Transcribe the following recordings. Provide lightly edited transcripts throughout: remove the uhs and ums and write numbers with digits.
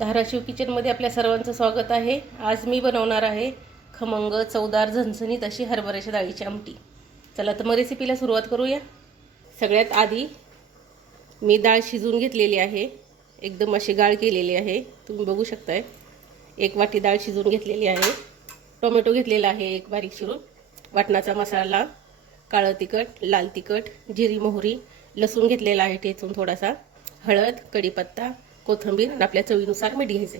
धाराशिव किचनमध्ये आपल्या सर्वांचं स्वागत आहे। आज मी बनवणार आहे खमंग चवदार झणझणीत अशी हरभऱ्याच्या डाळीची आमटी। चला तर मग रेसिपीला सुरुवात करूया। सगळ्यात आधी मी डाळ शिजवून घेतलेली आहे, एकदम अशी गाळ केलेली आहे, तुम्ही बघू शकताय। 1 वाटी डाळ शिजवून घेतलेली आहे। टोमॅटो घेतलेला आहे 1 बारीक चिरून, वाटणाचा मसाला, काळं तिखट, लाल तिखट, जिरी मोहरी, लसूण घेतलेला आहे ठेचून थोडासा, हळद, कढीपत्ता, कोथिंबीर आणि आपल्या चवीनुसार मीठ घ्यायचे।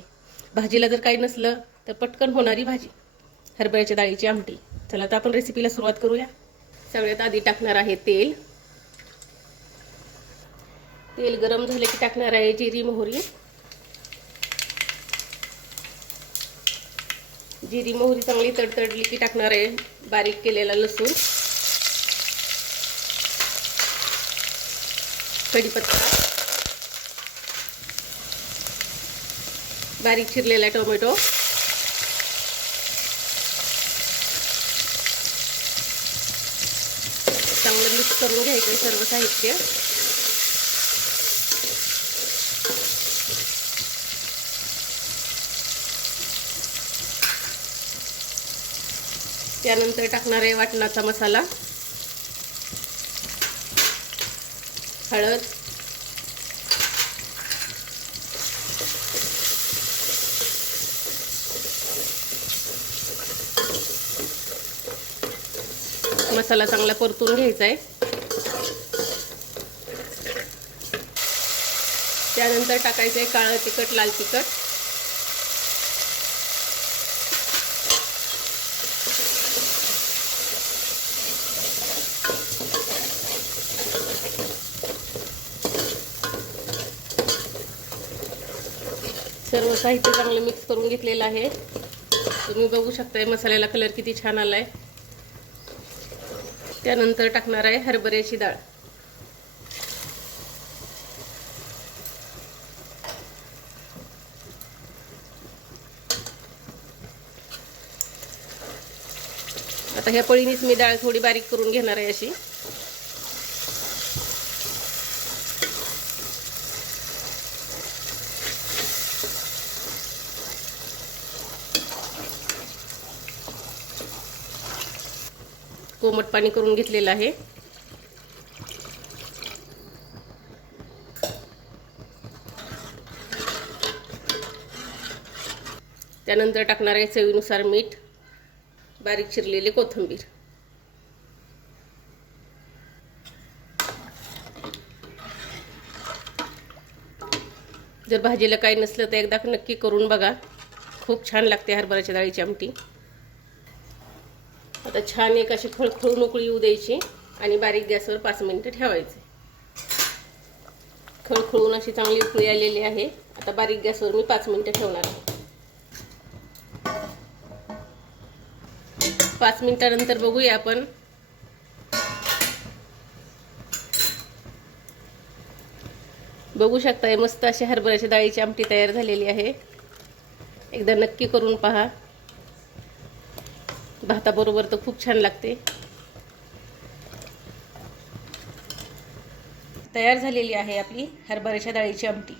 भाजीला जर काही नसलं तर पटकन होणारी भाजी हरभऱ्याच्या डाळीची आमटी। चला तर आपण रेसिपीला सुरुवात करूया। सगळ्यात आधी टाकणार आहे तेल। तेल गरम झाले की टाकणार आहे जिरी मोहरी। जिरी मोहरी चांगली तडतडली की टाकणार आहे बारीक केलेला लसूण, कढीपत्ता, बारीक चिरलेला टोमॅटो, चांगलं मिक्स करून घ्यायचं सर्व साहित्य। त्यानंतर टाकणार आहे वाटणाचा मसाला, हळद, मसाला चांगला परतून घ्यायचा आहे। त्यानंतर टाकायचं आहे काळं तिखट, लाल तिखट, सर्व साहित्य चांगलं मिक्स करून घेतलेलं आहे। तुम्ही बघू शकताय मसाल्याला कलर किती छान आलाय। त्यानंतर टाकणार आहे हरभऱ्याची डाळ। आता ह्या पळीनीच मी डाळ थोडी बारीक करून घेणार आहे अशी। कोमट पाणी करून घेतलेलं आहे। त्यानंतर टाकणार आहे चवीनुसार मीठ, बारीक चिरलेली कोथिंबीर। जर भाजीला काही नसलं तर एकदा नक्की करून बघा, खूप छान लागते हरभऱ्याच्या डाळीची आमटी। आता छान एक अशी खळखळून उकळी येऊ द्यायची आणि बारीक गॅसवर 5 मिनिटं ठेवायचे। खळखळून अशी चांगली उकळी आलेली आहे। आता बारीक गॅसवर मी 5 मिनिटं ठेवणार आहे। 5 मिनिटानंतर बघूया आपण। बघू शकताय मस्त अशी हरभऱ्याच्या डाळीची आमटी तयार झालेली आहे। एकदा नक्की करून पहा, भाताबरोबर तर खूप छान लागते। तयार झालेली आहे आपली हरभऱ्याच्या डाळीची आमटी।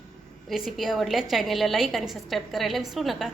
रेसिपी आवडल्यास चॅनलला लाईक आणि सबस्क्राईब करायला विसरू नका।